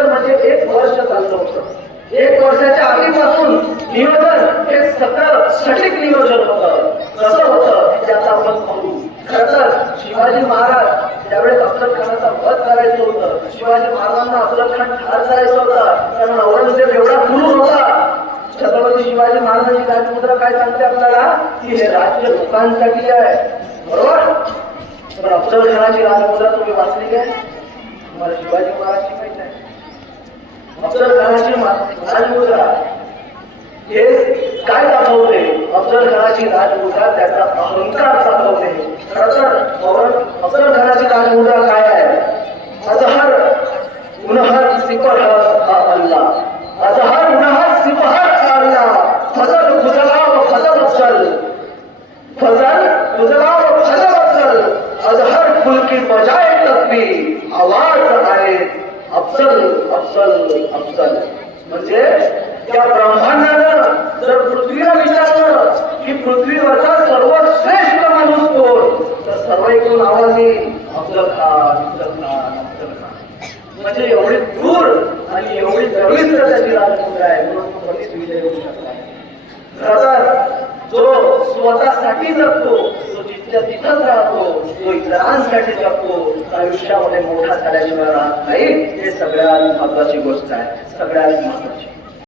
नियोजन म्हणजे 1 वर्ष चाललं होतं. 1 वर्षाच्या आधीपासून नियोजन हे सटीक नियोजन होतं. कसं होतं त्याचा आपण पाहू. खरं तर शिवाजी महाराज त्यावेळेस अफजल खानाचा वध करायचं होतं. शिवाजी महाराजांना अफजल खान ठार करायचं होतं. कारण औरंगजेब एवढा क्रूर होता. छत्रपती शिवाजी महाराजांची राजमुद्रा काय सांगते आपल्याला की हे राज्य लोकांसाठी आहे, बरोबर. पण अफजल खानाची राजमुद्रा तुम्ही वाचली काय? तुम्हाला शिवाजी महाराजची माहिती आहे. अफजल खानाची राजमुद्रा हे काय दाखवते? अफजल खानाची राजमुद्रा त्याचा अहंकार दाखवते. खरं तर अफजल खानाची राजमुद्रा काय आहे? अजहर गुनहर सिपह अल्लाह, अजहर गुनहर सिपह अल्लाह, फजल गुजला व फजल अफजल, फजल गुजला व फजल अफजल, अजहर फुल की बजाय तस्बीह, आवाज आले अफजल अफजल अफजल. म्हणजे त्या ब्रह्मांडानं जर पृथ्वीला विचारलं की पृथ्वीवरचा सर्वश्रेष्ठ माणूस कोण, तर सर्व ऐकून आवाज येईल अफजल खान अफजल खान अफजल खान. म्हणजे एवढी दूर आणि एवढी गर्विष्ठ त्याची राजमुद्रा आहे. म्हणून तो कधीच विजय होऊ शकला नाही. जो स्वतःसाठी जगतो, तो जिथल्या तिथंच राहतो, तो इतरांसाठी जगतो, आयुष्यामध्ये मोठा झाल्याशिवाय राहत नाही. हे सगळ्यात महत्वाची गोष्ट आहे, सगळ्यात महत्वाची.